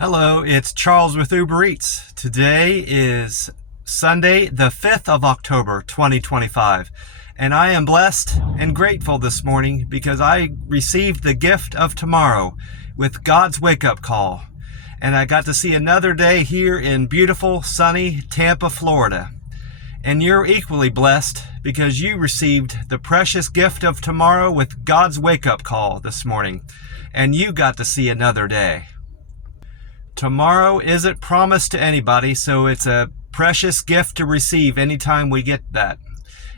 Hello, it's Charles with Uber Eats. Today is Sunday, the 5th of October, 2025. And I am blessed and grateful this morning because I received the gift of tomorrow with God's wake-up call. And I got to see another day here in beautiful, sunny Tampa, Florida. And you're equally blessed because you received the precious gift of tomorrow with God's wake-up call this morning. And you got to see another day. Tomorrow isn't promised to anybody, so it's a precious gift to receive anytime we get that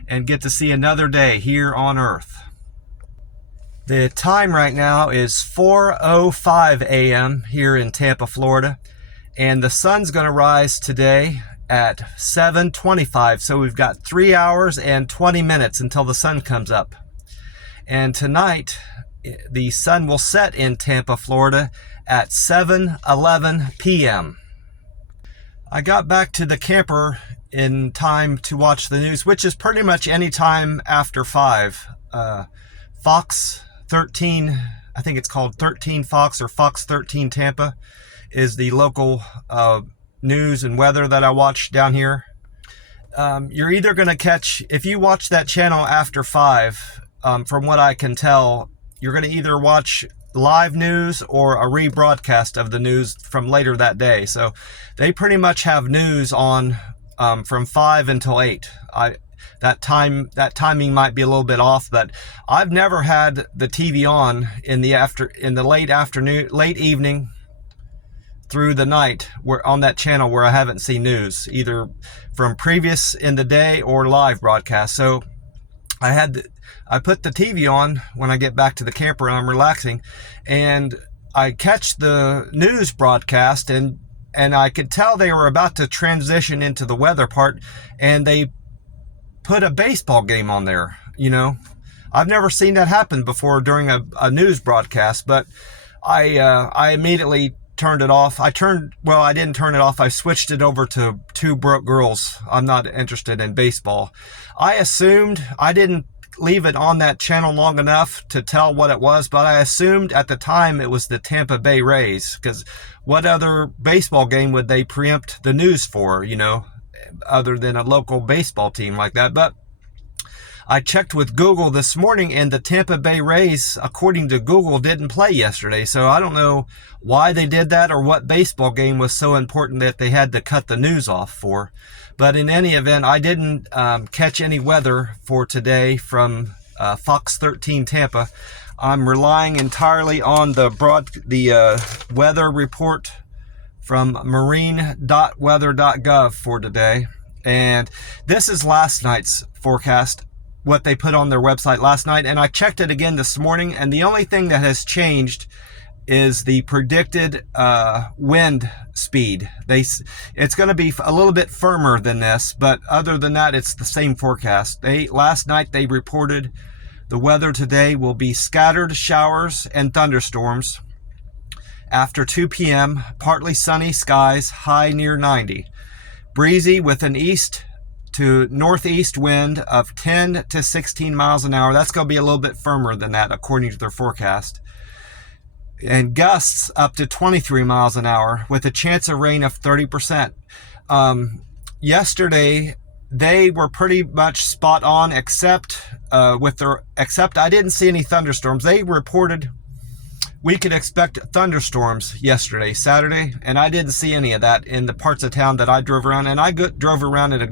and get to see another day here on earth. The time right now is 4:05 a.m. here in Tampa, Florida, and the sun's going to rise today at 7:25, so we've got 3 hours and 20 minutes until the sun comes up. And tonight, the sun will set in Tampa, Florida at 7:11 p.m. I got back to the camper in time to watch the news, which is pretty much any time after 5. Fox 13, I think it's called 13 Fox or Fox 13 Tampa, is the local news and weather that I watch down here. You're either going to catch, if you watch that channel after 5, from what I can tell, you're going to either watch live news or a rebroadcast of the news from later that day. So they pretty much have news on from 5 until 8. That timing might be a little bit off, but I've never had the TV on in the late afternoon, late evening through the night on that channel where I haven't seen news, either from previous in the day or live broadcast. So I put the TV on when I get back to the camper and I'm relaxing, and I catch the news broadcast, and I could tell they were about to transition into the weather part, and they put a baseball game on there. You know, I've never seen that happen before during a news broadcast, but I immediately turned it off. I didn't turn it off. I switched it over to Two Broke Girls. I'm not interested in baseball. I didn't leave it on that channel long enough to tell what it was, but I assumed at the time it was the Tampa Bay Rays, because what other baseball game would they preempt the news for, other than a local baseball team like that? But I checked with Google this morning, and the Tampa Bay Rays, according to Google, didn't play yesterday. So I don't know why they did that or what baseball game was so important that they had to cut the news off for. But in any event, I didn't catch any weather for today from Fox 13 Tampa. I'm relying entirely on the weather report from marine.weather.gov for today. And this is last night's forecast, what they put on their website last night, and I checked it again this morning, and the only thing that has changed is the predicted wind speed. It's going to be a little bit firmer than this, but other than that, it's the same forecast. Last night they reported the weather today will be scattered showers and thunderstorms after 2 p.m., partly sunny skies, high near 90. Breezy with an east to northeast wind of 10 to 16 miles an hour. That's going to be a little bit firmer than that according to their forecast. And gusts up to 23 miles an hour with a chance of rain of 30%. Yesterday, they were pretty much spot on, except I didn't see any thunderstorms. They reported we could expect thunderstorms yesterday, Saturday, and I didn't see any of that in the parts of town that I drove around. And I drove around in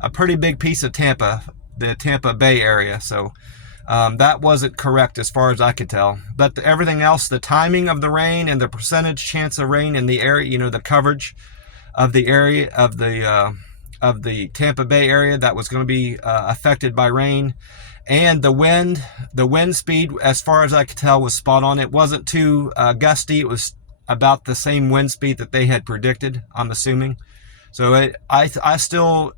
a pretty big piece of Tampa, the Tampa Bay area. So that wasn't correct as far as I could tell. But everything else, the timing of the rain and the percentage chance of rain in the area, the coverage of the area of the Tampa Bay area that was going to be affected by rain, and the wind speed, as far as I could tell, was spot on. It wasn't too gusty. It was about the same wind speed that they had predicted, I'm assuming. So I still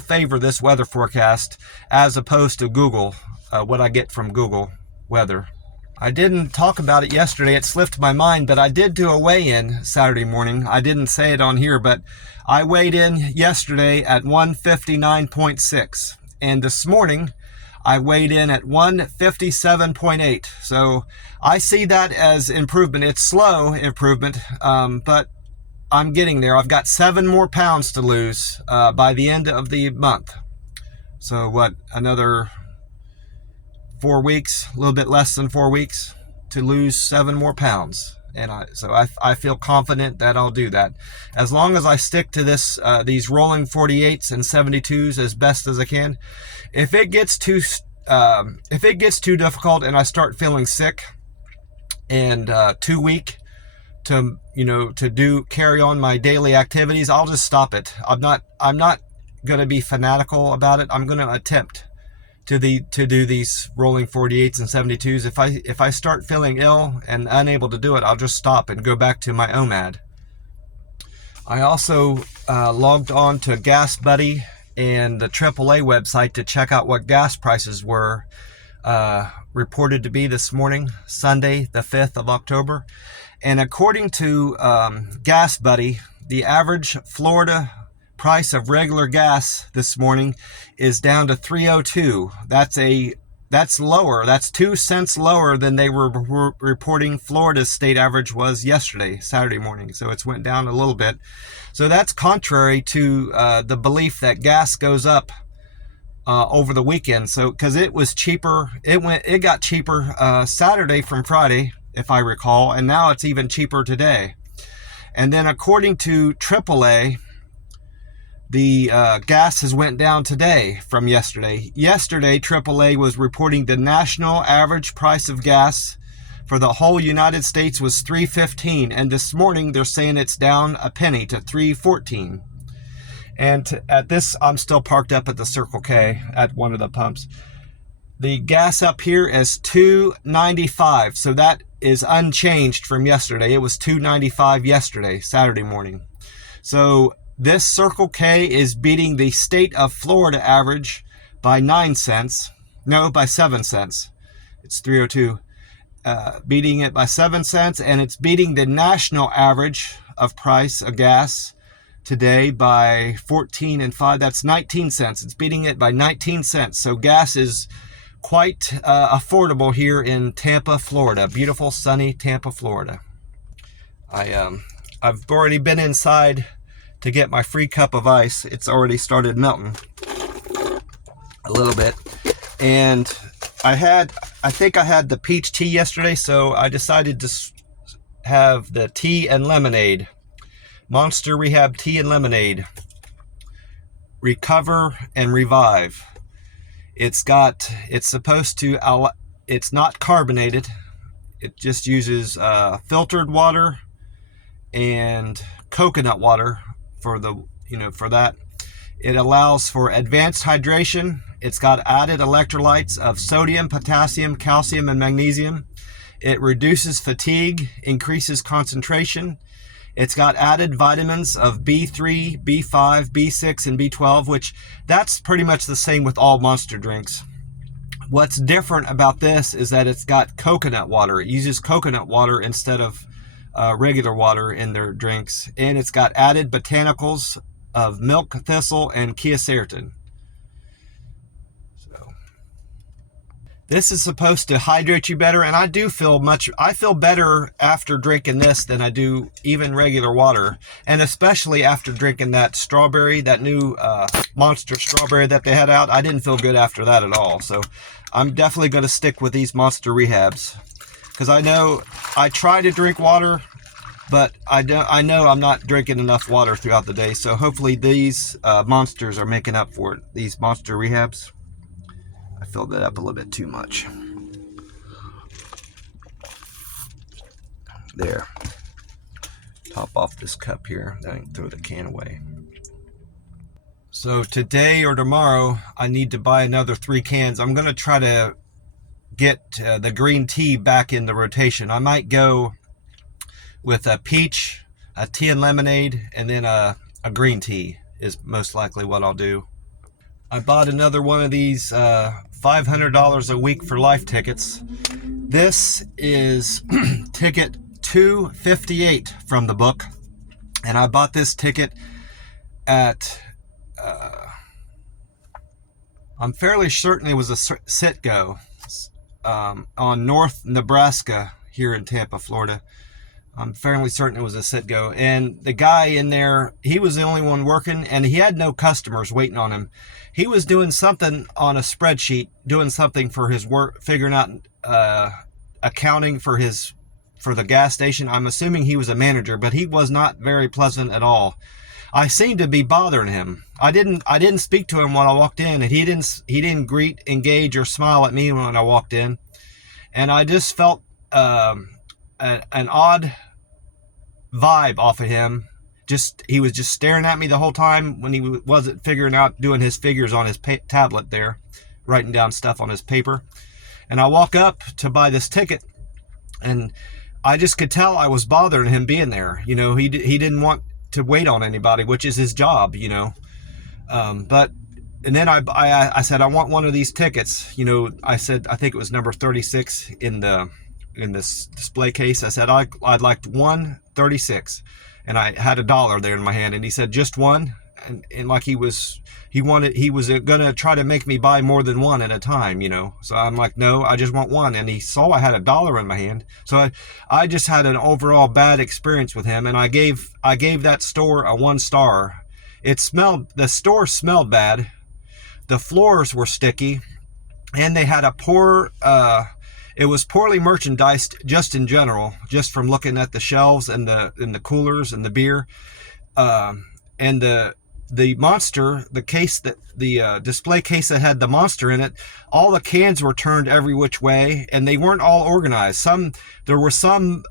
favor this weather forecast as opposed to Google, what I get from Google weather. I didn't talk about it yesterday. It slipped my mind, but I did do a weigh-in Saturday morning. I didn't say it on here, but I weighed in yesterday at 159.6. And this morning, I weighed in at 157.8. So I see that as improvement. It's slow improvement, but I'm getting there. I've got 7 more pounds to lose by the end of the month. So what, another 4 weeks, a little bit less than 4 weeks to lose 7 more pounds. And I feel confident that I'll do that. As long as I stick to this, these rolling 48s and 72s as best as I can. If it gets too difficult and I start feeling sick and too weak to carry on my daily activities, I'll just stop it. I'm not going to be fanatical about it. I'm going to attempt to do these rolling 48s and 72s. If I start feeling ill and unable to do it, I'll just stop and go back to my OMAD. I also logged on to Gas Buddy and the AAA website to check out what gas prices were reported to be this morning, Sunday, the 5th of October. And according to Gas Buddy, the average Florida price of regular gas this morning is down to $3.02. That's lower. That's 2 cents lower than they were reporting Florida's state average was yesterday, Saturday morning. So it's went down a little bit. So that's contrary to the belief that gas goes up over the weekend. So because it was cheaper, it got cheaper Saturday from Friday, if I recall, and now it's even cheaper today. And then according to AAA, the gas has went down today from yesterday. Yesterday, AAA was reporting the national average price of gas for the whole United States was $3.15, and this morning they're saying it's down a penny to $3.14. And at this, I'm still parked up at the Circle K at one of the pumps. The gas up here is $2.95, so that is unchanged from yesterday. It was $2.95 yesterday, Saturday morning. So this Circle K is beating the state of Florida average by 9 cents. No, by 7 cents. It's $3.02. Beating it by 7 cents, and it's beating the national average of price of gas today by 14 and 5. That's 19 cents. It's beating it by 19 cents. So gas is quite affordable here in Tampa, Florida. Beautiful, sunny Tampa, Florida. I've already been inside to get my free cup of ice. It's already started melting a little bit. And I think I had the peach tea yesterday, so I decided to have the tea and lemonade. Monster Rehab tea and lemonade. Recover and revive. It's supposed to, it's not carbonated. It just uses filtered water and coconut water for that. It allows for advanced hydration. It's got added electrolytes of sodium, potassium, calcium, and magnesium. It reduces fatigue, increases concentration. It's got added vitamins of B3, B5, B6, and B12, which that's pretty much the same with all Monster drinks. What's different about this is that it's got coconut water. It uses coconut water instead of regular water in their drinks. And it's got added botanicals of milk thistle and quercetin. So this is supposed to hydrate you better, and I feel better after drinking this than I do even regular water, and especially after drinking that new Monster strawberry that they had out. I didn't feel good after that at all. So I'm definitely going to stick with these Monster Rehabs, because I know I try to drink water, but I know I'm not drinking enough water throughout the day. So hopefully these Monsters are making up for it. These Monster Rehabs. I filled that up a little bit too much. There. Top off this cup here. Then I can throw the can away. So today or tomorrow, I need to buy another 3 cans. I'm going to try to get the green tea back in the rotation. I might go with a peach, a tea and lemonade, and then a green tea is most likely what I'll do. I bought another one of these $500 a week for life tickets. This is ticket 258 from the book, and I bought this ticket at I'm fairly certain it was a Citgo on North Nebraska here in Tampa, Florida. I'm fairly certain it was a Citgo. And the guy in there, he was the only one working, and he had no customers waiting on him. He was doing something on a spreadsheet, doing something for his work, figuring out accounting for the gas station. I'm assuming he was a manager, but he was not very pleasant at all. I seemed to be bothering him. I didn't speak to him when I walked in, and he didn't greet, engage, or smile at me when I walked in. And I just felt an odd vibe off of him. He was just staring at me the whole time when he wasn't doing his figures on his tablet there, writing down stuff on his paper. And I walk up to buy this ticket, and I just could tell I was bothering him being there. You know, he didn't want to wait on anybody, which is his job, you know. And then I said, I want one of these tickets. You know, I said, I think it was number 36 in this display case. I said, I'd like 136. And I had $1 there in my hand, and he said, just one? And like he was going to try to make me buy more than one at a time, you know. So I'm like, no, I just want one. And he saw I had $1 in my hand. So I just had an overall bad experience with him, and I gave that store a 1 star. The store smelled bad. The floors were sticky, and they had it was poorly merchandised just in general, just from looking at the shelves and the coolers and the beer. And the Monster, the display case that had the Monster in it, all the cans were turned every which way, and they weren't all organized. There were some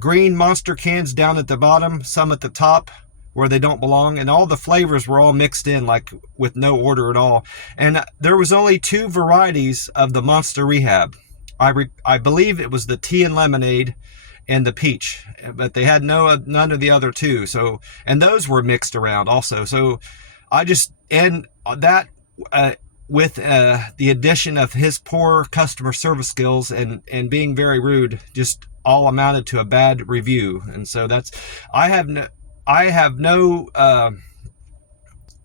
green Monster cans down at the bottom, some at the top where they don't belong, and all the flavors were all mixed in, like with no order at all. And there was only 2 varieties of the Monster Rehab. I believe it was the tea and lemonade and the peach, but they had none of the other 2. So, and those were mixed around also. So with the addition of his poor customer service skills and being very rude, just all amounted to a bad review. And so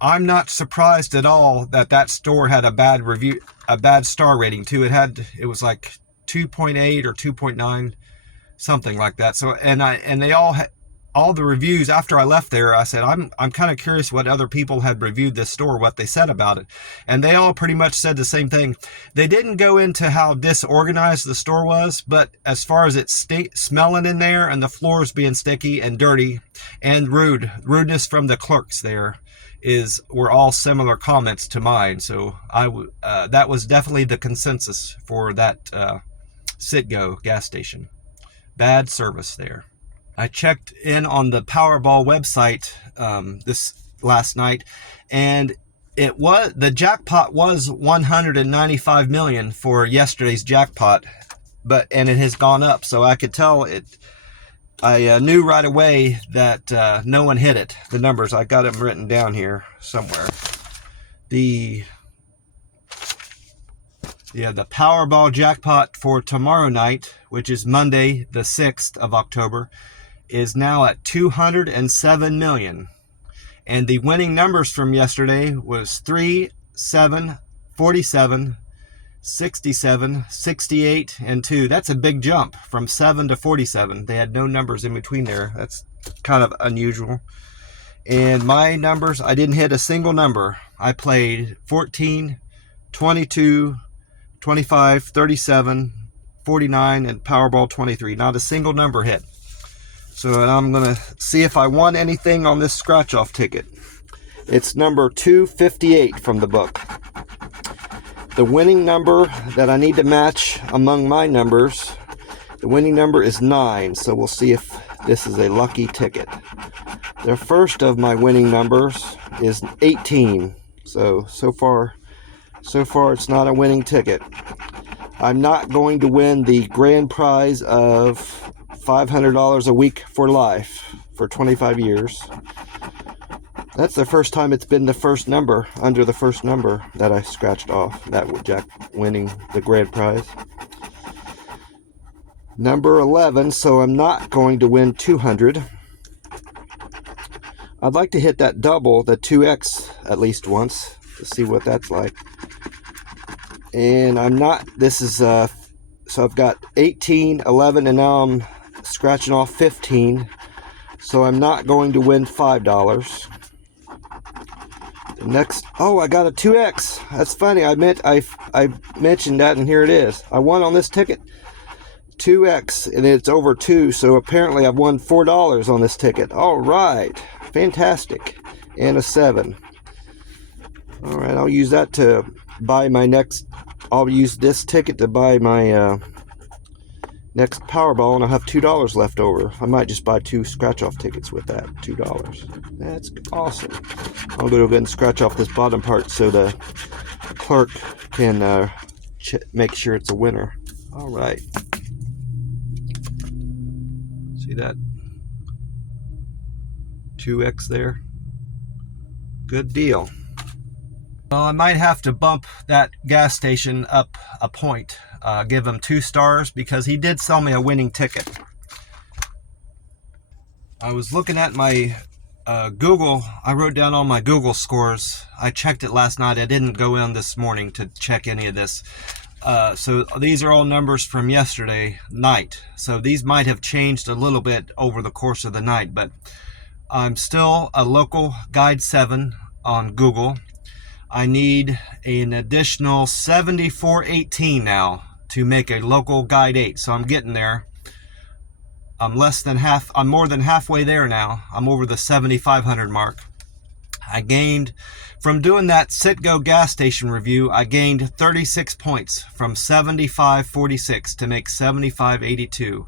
I'm not surprised at all that store had a bad star rating too. It was like 2.8 or 2.9, something like that. So, and they all the reviews after I left there, I said, I'm kind of curious what other people had reviewed this store, what they said about it. And they all pretty much said the same thing. They didn't go into how disorganized the store was, but as far as it smelling in there and the floors being sticky and dirty and rudeness from the clerks there were all similar comments to mine. So that was definitely the consensus for that Citgo gas station. Bad service there. I checked in on the Powerball website this last night, and the jackpot was 195 million for yesterday's jackpot, and it has gone up. So I could tell it. I knew right away that no one hit it. The numbers, I got them written down here somewhere. The Powerball jackpot for tomorrow night, which is Monday, the 6th of October, is now at 207 million. And the winning numbers from yesterday was 3, 7, 47, 67, 68, and 2. That's a big jump from 7 to 47. They had no numbers in between there. That's kind of unusual. And my numbers, I didn't hit a single number. I played 14, 22, 25, 37, 49, and Powerball 23. Not a single number hit. So I'm going to see if I won anything on this scratch-off ticket. It's number 258 from the book. The winning number that I need to match among my numbers, the winning number is 9. So we'll see if this is a lucky ticket. The first of my winning numbers is 18. So far it's not a winning ticket. I'm not going to win the grand prize of $500 a week for life for 25 years. That's the first time it's been the first number, under the first number that I scratched off. That would Jack winning the grand prize. Number 11, so I'm not going to win 200. I'd like to hit that double, the 2x, at least once, to see what that's like. And I'm not, this is, so I've got 18, 11, and now I'm scratching off 15. So I'm not going to win $5. The next, oh, I got a 2X. That's funny. I mentioned that, and here it is. I won on this ticket 2X, and it's over 2, so apparently I've won $4 on this ticket. All right, fantastic. And a 7. All right, I'll use that to buy my next, I'll use this ticket to buy my next Powerball, and I'll have $2 left over. I might just buy 2 scratch-off tickets with that, $2. That's awesome. I'll go ahead and scratch off this bottom part so the clerk can make sure it's a winner. All right. See that? 2X there. Good deal. Well, I might have to bump that gas station up a point. Give him 2 stars because he did sell me a winning ticket. I was looking at my Google. I wrote down all my Google scores. I checked it last night. I didn't go in this morning to check any of this. So these are all numbers from yesterday night. So these might have changed a little bit over the course of the night, but I'm still a local guide 7 on Google. I need an additional 7418 now to make a local guide 8. So I'm getting there. I'm more than halfway there now. I'm over the 7,500 mark. I gained, from doing that Citgo gas station review, I gained 36 points from 75.46 to make 75.82.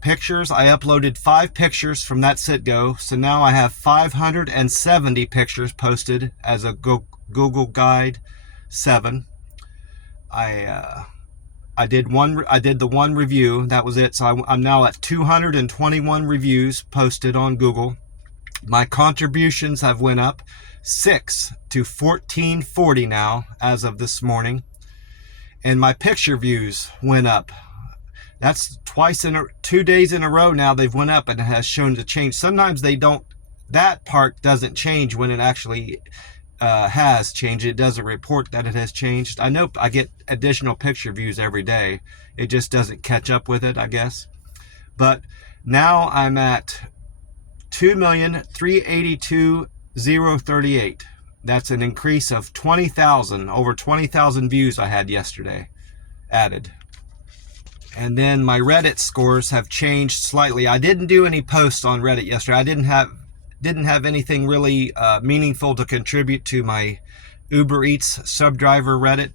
Pictures, I uploaded 5 pictures from that Citgo, so now I have 570 pictures posted as a Google Guide 7. I did the one review, that was it. So I'm now at 221 reviews posted on Google. My contributions have went up 6 to 1440 now as of this morning, and my picture views went up. That's 2 days in a row now they've went up, and it has shown to change. Sometimes they don't, that part doesn't change when it actually has changed. It doesn't report that it has changed. I know I get additional picture views every day. It just doesn't catch up with it, I guess. But now I'm at 2,382,038. That's an increase of 20,000, over 20,000 views I had yesterday added. And then my Reddit scores have changed slightly. I didn't do any posts on Reddit yesterday. I didn't have anything really meaningful to contribute to my Uber Eats subdriver Reddit,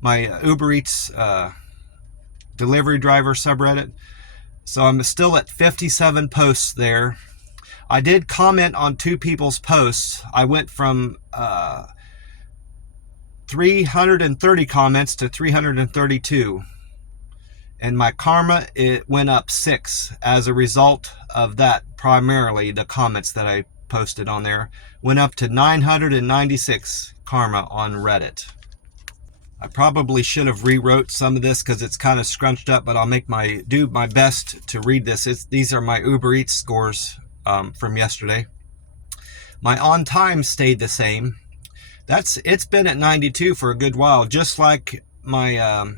my Uber Eats delivery driver subreddit. So I'm still at 57 posts there. I did comment on 2 people's posts. I went from 330 comments to 332. And my karma, it went up 6 as a result of that. Primarily the comments that I posted on there went up to 996 karma on Reddit. I probably should have rewrote some of this because it's kind of scrunched up, but I'll do my best to read this. These are my Uber Eats scores from yesterday. My on time stayed the same. It's been at 92 for a good while, just like my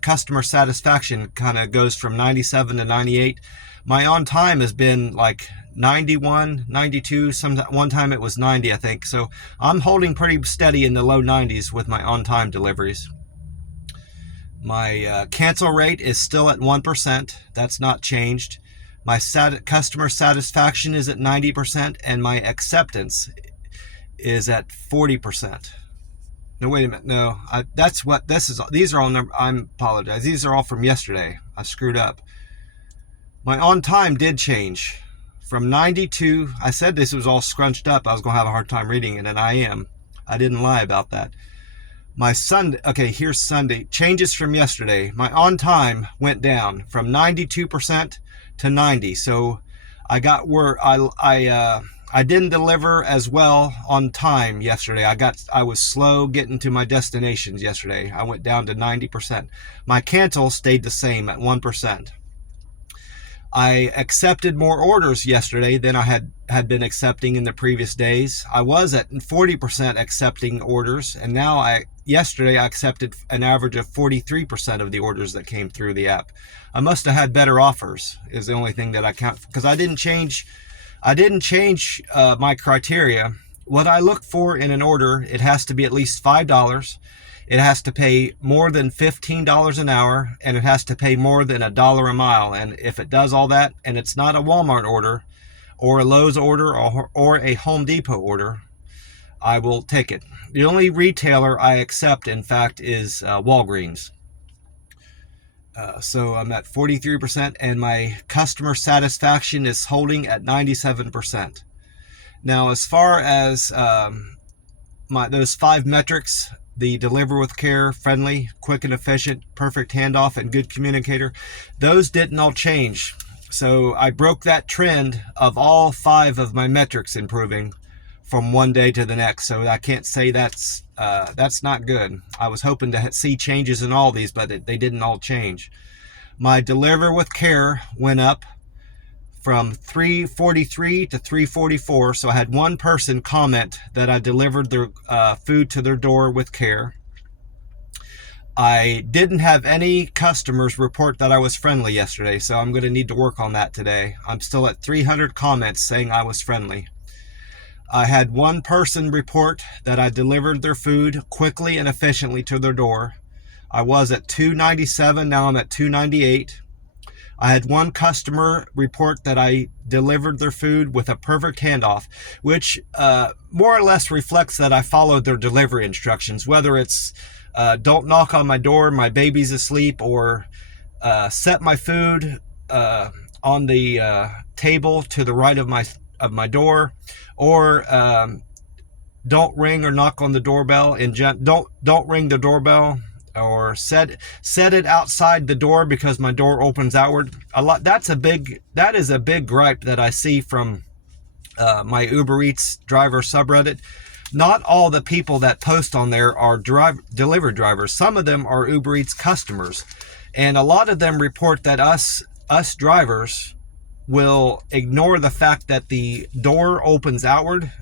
customer satisfaction kind of goes from 97 to 98. My on time has been like 91, 92. One time it was 90, I think. So I'm holding pretty steady in the low 90s with my on time deliveries. My cancel rate is still at 1%. That's not changed. My customer satisfaction is at 90%, and my acceptance is at 40%. No, wait a minute. No, that's what this is. These are all I apologize. These are all from yesterday. I screwed up. My on time did change from 92. I said this was all scrunched up. I was going to have a hard time reading it, and I am. I didn't lie about that. My Sunday, okay, here's Sunday. Changes from yesterday. My on time went down from 92% to 90. So I got where I didn't deliver as well on time yesterday. I was slow getting to my destinations yesterday. I went down to 90%. My cancel stayed the same at 1%. I accepted more orders yesterday than I had been accepting in the previous days. I was at 40% accepting orders, and now yesterday I accepted an average of 43% of the orders that came through the app. I must have had better offers, is the only thing that I count, because I didn't change my criteria. What I look for in an order, it has to be at least $5. It has to pay more than $15 an hour, and it has to pay more than $1 a mile. And if it does all that, and it's not a Walmart order or a Lowe's order or a Home Depot order, I will take it. The only retailer I accept, in fact, is Walgreens. So I'm at 43%, and my customer satisfaction is holding at 97%. Now, as far as those 5 metrics, the deliver with care, friendly, quick and efficient, perfect handoff, and good communicator, those didn't all change. So I broke that trend of all 5 of my metrics improving from one day to the next. So I can't say that's not good. I was hoping to see changes in all these, but they didn't all change. My deliver with care went up from 343 to 344. So I had one person comment that I delivered their food to their door with care. I didn't have any customers report that I was friendly yesterday, so I'm going to need to work on that today. I'm still at 300 comments saying I was friendly. I had one person report that I delivered their food quickly and efficiently to their door. I was at 297, now I'm at 298. I had one customer report that I delivered their food with a perfect handoff, which more or less reflects that I followed their delivery instructions, whether it's don't knock on my door, my baby's asleep, or set my food on the table to the right of my door, or don't ring or knock on the doorbell, and don't ring the doorbell, or set it outside the door because my door opens outward. That is a big gripe that I see from my Uber Eats driver subreddit. Not all the people that post on there are delivery drivers. Some of them are Uber Eats customers, and a lot of them report that us drivers will ignore the fact that the door opens outward,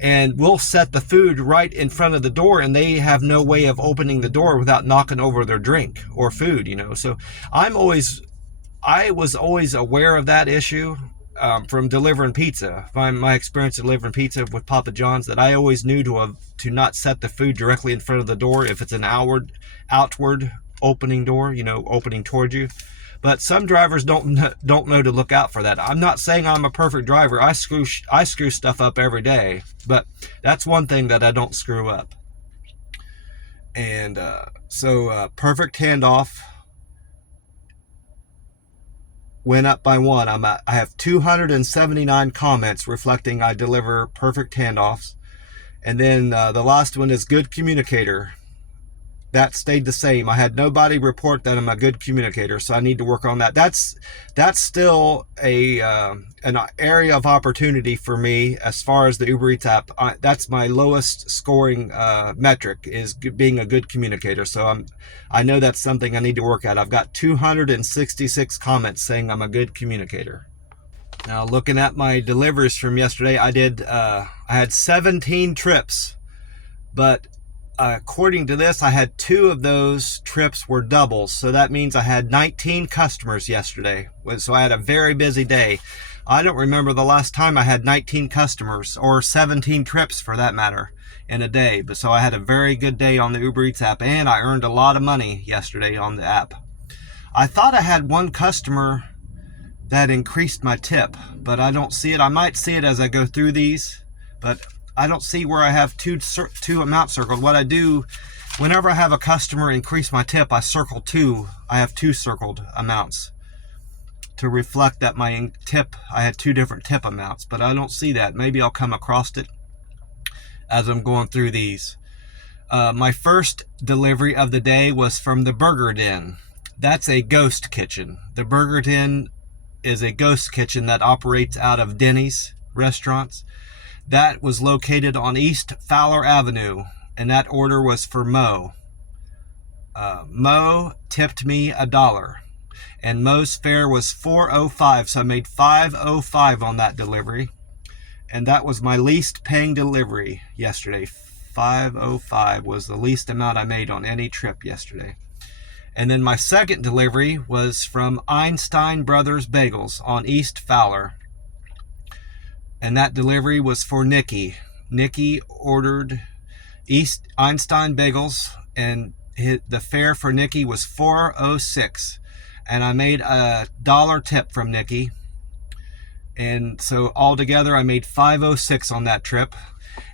and we'll set the food right in front of the door, and they have no way of opening the door without knocking over their drink or food, So I was always aware of that issue from delivering pizza. My experience delivering pizza with Papa John's, that I always knew to not set the food directly in front of the door if it's an outward opening door, opening towards you. But some drivers don't know to look out for that. I'm not saying I'm a perfect driver. I screw stuff up every day, but that's one thing that I don't screw up. And so perfect handoff went up by 1. I have 279 comments reflecting I deliver perfect handoffs. And then the last one is good communicator. That stayed the same. I had nobody report that I'm a good communicator, so I need to work on that. That's still an area of opportunity for me as far as the Uber Eats app. That's my lowest scoring metric, is being a good communicator. So I know that's something I need to work at. I've got 266 comments saying I'm a good communicator. Now, looking at my deliveries from yesterday, I had 17 trips, but according to this, I had 2 of those trips were doubles. So that means I had 19 customers yesterday. So I had a very busy day. I don't remember the last time I had 19 customers, or 17 trips for that matter, in a day. But so I had a very good day on the Uber Eats app, and I earned a lot of money yesterday on the app. I thought I had one customer that increased my tip, but I don't see it. I might see it as I go through these, but I don't see where I have two amounts circled. What I do, whenever I have a customer increase my tip, I circle 2. I have 2 circled amounts to reflect that my tip, I had 2 different tip amounts, but I don't see that. Maybe I'll come across it as I'm going through these. My first delivery of the day was from the Burger Den. That's a ghost kitchen. The Burger Den is a ghost kitchen that operates out of Denny's restaurants. That was located on East Fowler Avenue, and that order was for Mo. Mo tipped me $1. and Mo's fare was $4.05, so I made $5.05 on that delivery, and that was my least paying delivery yesterday. $5.05 was the least amount I made on any trip yesterday. And then my second delivery was from Einstein Brothers Bagels on East Fowler, and that delivery was for Nikki. Nikki ordered East Einstein Bagels, and the fare for Nikki was $4.06, and I made a $1 tip from Nikki, and so altogether I made $5.06 on that trip.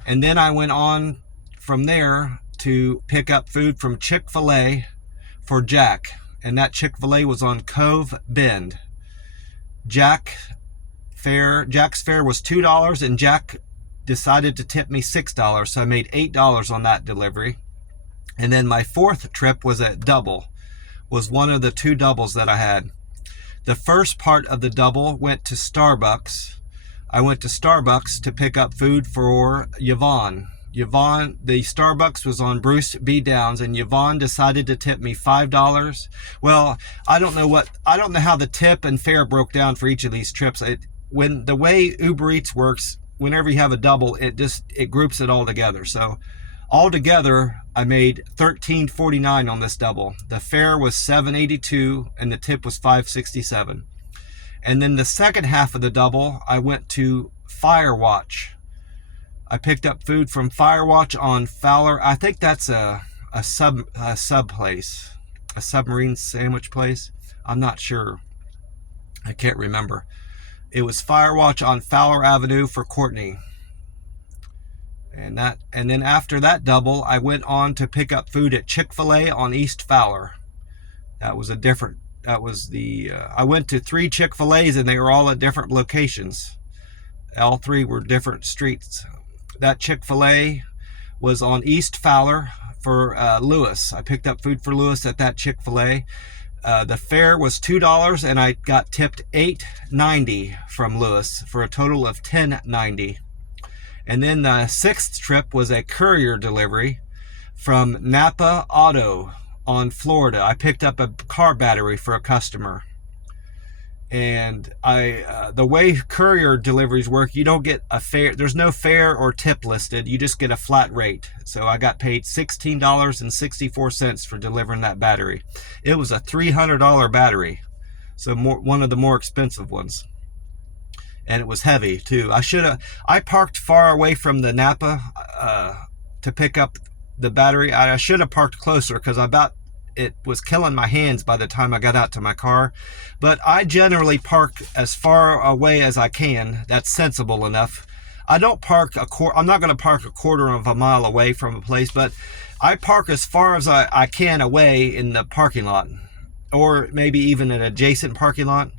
And then I went on from there to pick up food from Chick-fil-A for Jack, and that Chick-fil-A was on Cove Bend. Jack's fare was $2, and Jack decided to tip me $6, so I made $8 on that delivery. And then my fourth trip was a double, was one of the two doubles that I had. The first part of the double went to Starbucks. I went to Starbucks to pick up food for Yvonne. The Starbucks was on Bruce B. Downs, and Yvonne decided to tip me $5. Well, I don't know how the tip and fare broke down for each of these trips. When the way Uber Eats works, whenever you have a double, it groups it all together. So altogether, I made $13.49 on this double. The fare was $7.82, and the tip was $5.67. And then the second half of the double, I went to Firewatch. I picked up food from Firewatch on Fowler. I think that's a sub place, a submarine sandwich place. I'm not sure. I can't remember. It was Firewatch on Fowler Avenue for Courtney. And then after that double, I went on to pick up food at Chick-fil-A on East Fowler. I went to 3 Chick-fil-A's, and they were all at different locations. All 3 were different streets. That Chick-fil-A was on East Fowler for Lewis. I picked up food for Lewis at that Chick-fil-A. The fare was $2, and I got tipped $8.90 from Lewis for a total of $10.90. And then the 6th trip was a courier delivery from Napa Auto on Florida. I picked up a car battery for a customer. And the way courier deliveries work, you don't get a fare. There's no fare or tip listed. You just get a flat rate. So I got paid $16.64 for delivering that battery. It was a $300 battery, so one of the more expensive ones. And it was heavy too. I parked far away from the Napa to pick up the battery. I should have parked closer, because it was killing my hands by the time I got out to my car. But I generally park as far away as I can. That's sensible enough. I don't park I'm not going to park a quarter of a mile away from a place, but I park as far as I can away in the parking lot, or maybe even an adjacent parking lot,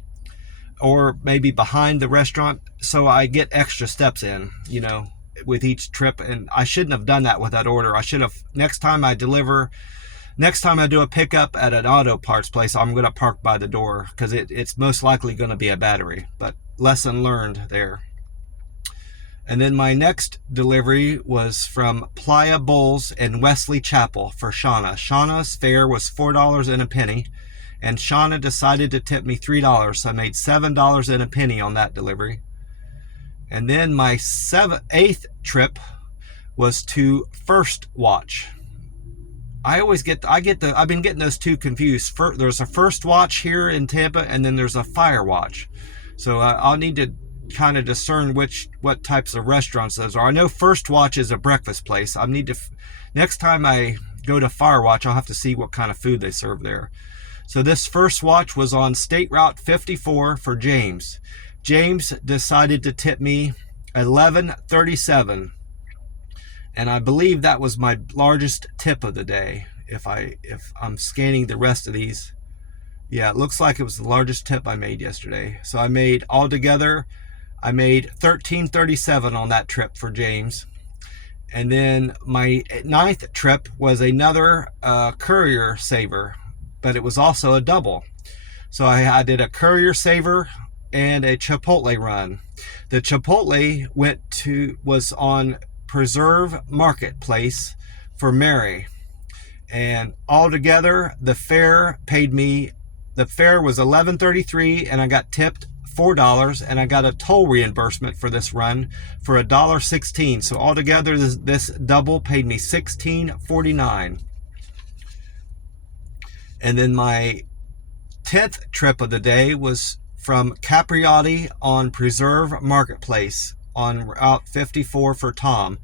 or maybe behind the restaurant, so I get extra steps in, with each trip. And I shouldn't have done that with that order. I should have, next time I do a pickup at an auto parts place, I'm going to park by the door, because it's most likely going to be a battery. But lesson learned there. And then my next delivery was from Playa Bowls in Wesley Chapel for Shauna. Shauna's fare was $4 and a penny, and Shauna decided to tip me $3, so I made $7 and a penny on that delivery. And then my 8th trip was to First Watch. I've been getting those two confused. There's a First Watch here in Tampa, and then there's a Firewatch. So I'll need to kind of discern what types of restaurants those are. I know First Watch is a breakfast place. Next time I go to Firewatch, I'll have to see what kind of food they serve there. So this First Watch was on State Route 54 for James. James decided to tip me $11.37. And I believe that was my largest tip of the day. If I'm scanning the rest of these, yeah, it looks like it was the largest tip I made yesterday. So I made $13.37 on that trip for James. And then my 9th trip was another courier saver, but it was also a double. So I did a courier saver and a Chipotle run. The Chipotle was on Preserve Marketplace for Mary, and altogether the fare paid me the fare was $11.33, and I got tipped $4, and I got a toll reimbursement for this run for $1.16. So altogether, this double paid me $16.49. And then my 10th trip of the day was from Capriotti on Preserve Marketplace on Route 54 for Tom.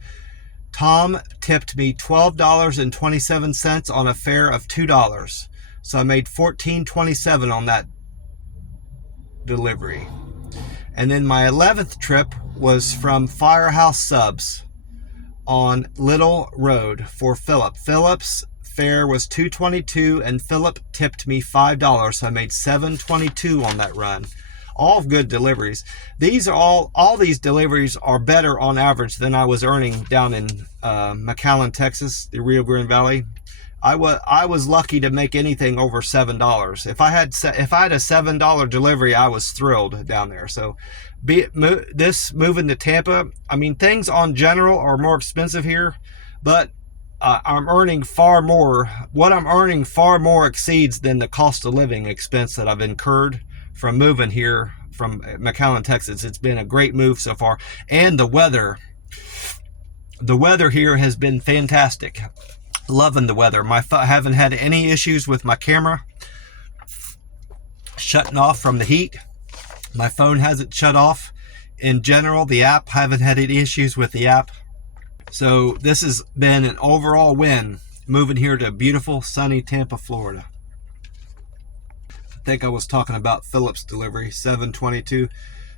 Tom tipped me $12.27 on a fare of $2. So I made $14.27 on that delivery. And then my 11th trip was from Firehouse Subs on Little Road for Philip. Philip's fare was $2.22, and Philip tipped me $5, so I made $7.22 on that run. All good deliveries. These are all these deliveries are better on average than I was earning down in McAllen, Texas, the Rio Grande Valley. I was lucky to make anything over $7. If I had a $7 delivery, I was thrilled down there. So, moving to Tampa, I mean, things on general are more expensive here, but I'm earning far more. What I'm earning far more exceeds than the cost of living expense that I've incurred from moving here from McAllen, Texas. It's been a great move so far. And the weather here has been fantastic. Loving the weather. I haven't had any issues with my camera shutting off from the heat. My phone hasn't shut off. In general, the app, haven't had any issues with the app. So this has been an overall win moving here to beautiful, sunny Tampa, Florida. I think I was talking about Philip's delivery, $7.22.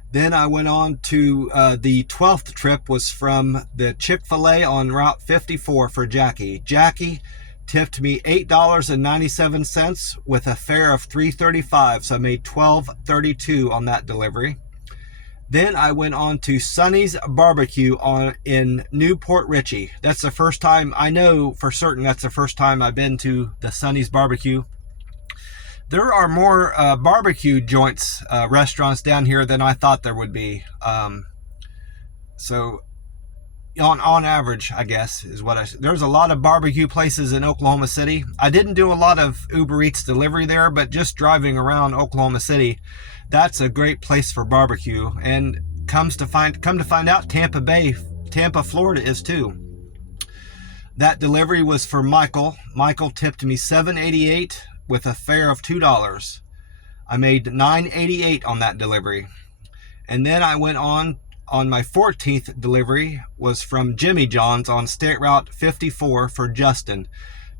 Then I went on to the 12th trip was from the Chick-fil-A on Route 54 for Jackie. Jackie tipped me $8.97 with a fare of $3.35, so I made $12.32 on that delivery. Then I went on to Sonny's Barbecue in Newport Richey. That's the first time, I know for certain that's the first time I've been to the Sonny's Barbecue. There are more barbecue joints, restaurants down here than I thought there would be. So on average, I guess, is what there's a lot of barbecue places in Oklahoma City. I didn't do a lot of Uber Eats delivery there, but just driving around Oklahoma City, that's a great place for barbecue. And come to find out, Tampa, Florida is too. That delivery was for Michael. Michael tipped me $7.88 with a fare of $2. I made $9.88 on that delivery. And then I went on my 14th delivery was from Jimmy John's on State Route 54 for Justin.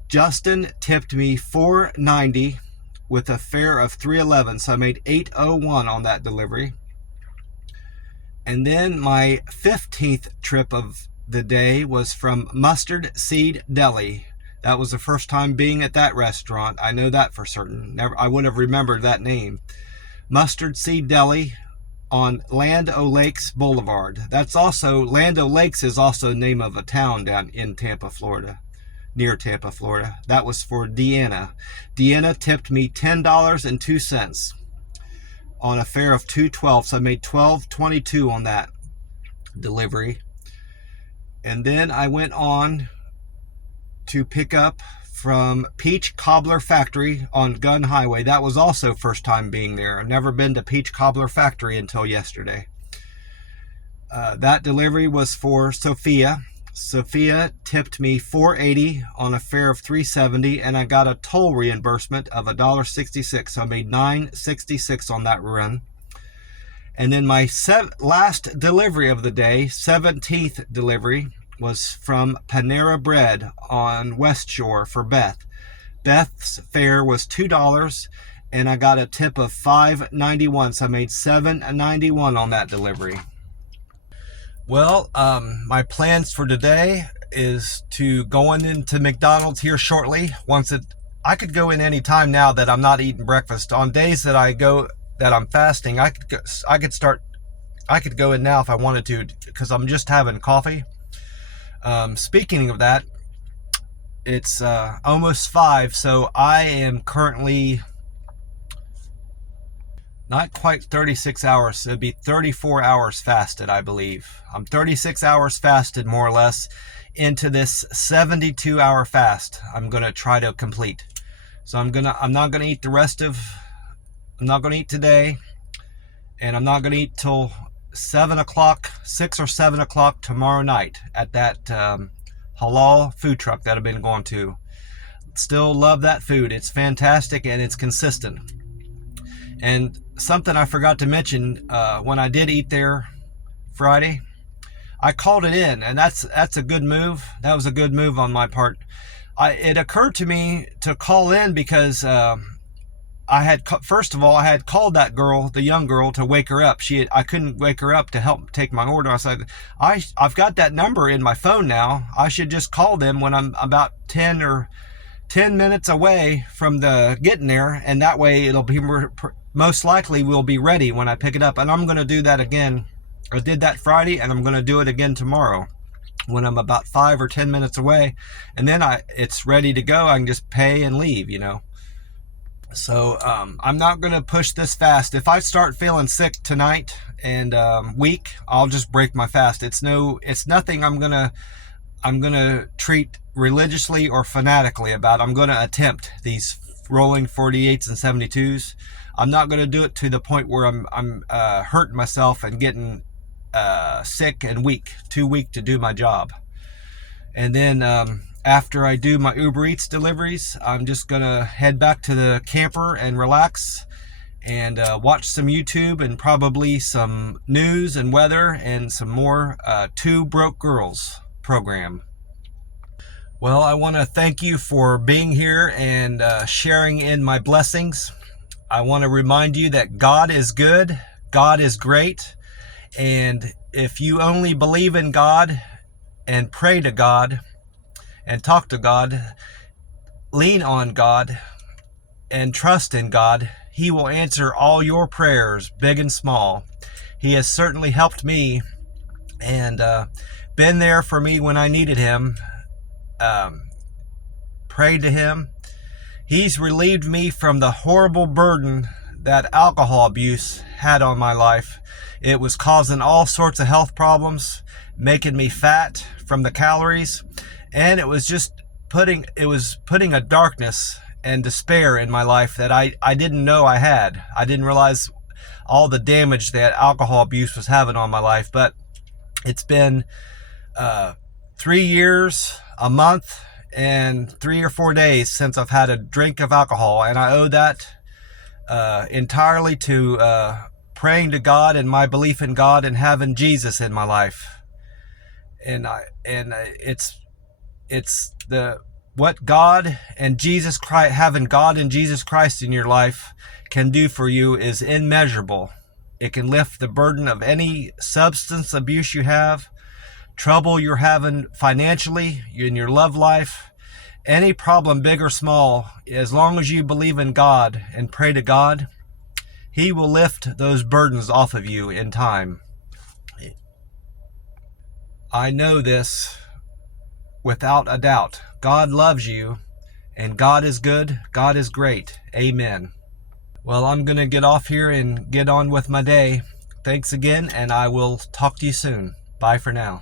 Justin tipped me $4.90 with a fare of $3.11, so I made $8.01 on that delivery. And then my 15th trip of the day was from Mustard Seed Deli. That was the first time being at that restaurant. I know that for certain. I would have remembered that name. Mustard Seed Deli on Land O'Lakes Boulevard. Land O'Lakes is also the name of a town down in Tampa, Florida. Near Tampa, Florida. That was for Deanna. Deanna tipped me $10.02 on a fare of $2.12, so I made $12.22 on that delivery. And then I went on to pick up from Peach Cobbler Factory on Gun Highway. That was also first time being there. I've never been to Peach Cobbler Factory until yesterday. That delivery was for Sophia. Sophia tipped me $4.80 on a fare of $3.70, and I got a toll reimbursement of $1.66, so I made $9.66 on that run. And then my last delivery of the day, 17th delivery, was from Panera Bread on West Shore for Beth. Beth's fare was $2, and I got a tip of $5.91, so I made $7.91 on that delivery. Well, my plans for today is to go into McDonald's here shortly. I could go in any time now that I'm not eating breakfast. On days that I'm fasting, I could go in now if I wanted to, because I'm just having coffee. Speaking of that, it's almost 5, so I am currently not quite 36 hours. It'd be 34 hours fasted, I believe. I'm 36 hours fasted, more or less, into this 72-hour fast I'm going to try to complete. So I'm not going to eat the rest of I'm not going to eat today, and I'm not going to eat till 7 o'clock, 6 or 7 o'clock tomorrow night at that halal food truck that I've been going to. Still love that food. It's fantastic and it's consistent. And something I forgot to mention, when I did eat there Friday, I called it in, and that's a good move. That was a good move on my part. It occurred to me to call in because first of all, I had called that girl, the young girl, to wake her up. I couldn't wake her up to help take my order. I said, I've got that number in my phone now. I should just call them when I'm about 10 minutes away from the getting there, and that way it'll be most likely we'll be ready when I pick it up. And I'm going to do that again. I did that Friday, and I'm going to do it again tomorrow when I'm about 5 or 10 minutes away, and then it's ready to go. I can just pay and leave, So I'm not going to push this fast. If I start feeling sick tonight and weak, I'll just break my fast. It's nothing I'm gonna treat religiously or fanatically about. I'm going to attempt these rolling 48s and 72s. I'm not going to do it to the point where I'm hurting myself and getting sick and weak, too weak to do my job. And then after I do my Uber Eats deliveries, I'm just gonna head back to the camper and relax and watch some YouTube and probably some news and weather and some more Two Broke Girls program. Well, I want to thank you for being here and sharing in my blessings. I want to remind you that God is good, God is great, and if you only believe in God and pray to God and talk to God, lean on God and trust in God, He will answer all your prayers, big and small. He has certainly helped me and been there for me when I needed Him. Prayed to Him. He's relieved me from the horrible burden that alcohol abuse had on my life. It was causing all sorts of health problems, making me fat from the calories, and it was just putting a darkness and despair in my life that I didn't know I had. I didn't realize all the damage that alcohol abuse was having on my life. But it's been 3 years, a month, and 3 or 4 days since I've had a drink of alcohol, and I owe that entirely to praying to God and my belief in God and having Jesus in my life. And it's what God and Jesus Christ, having God and Jesus Christ in your life can do for you is immeasurable. It can lift the burden of any substance abuse you have, trouble you're having financially in your love life, any problem, big or small. As long as you believe in God and pray to God, He will lift those burdens off of you in time. I know this without a doubt. God loves you, and God is good. God is great. Amen. Well, I'm going to get off here and get on with my day. Thanks again, and I will talk to you soon. Bye for now.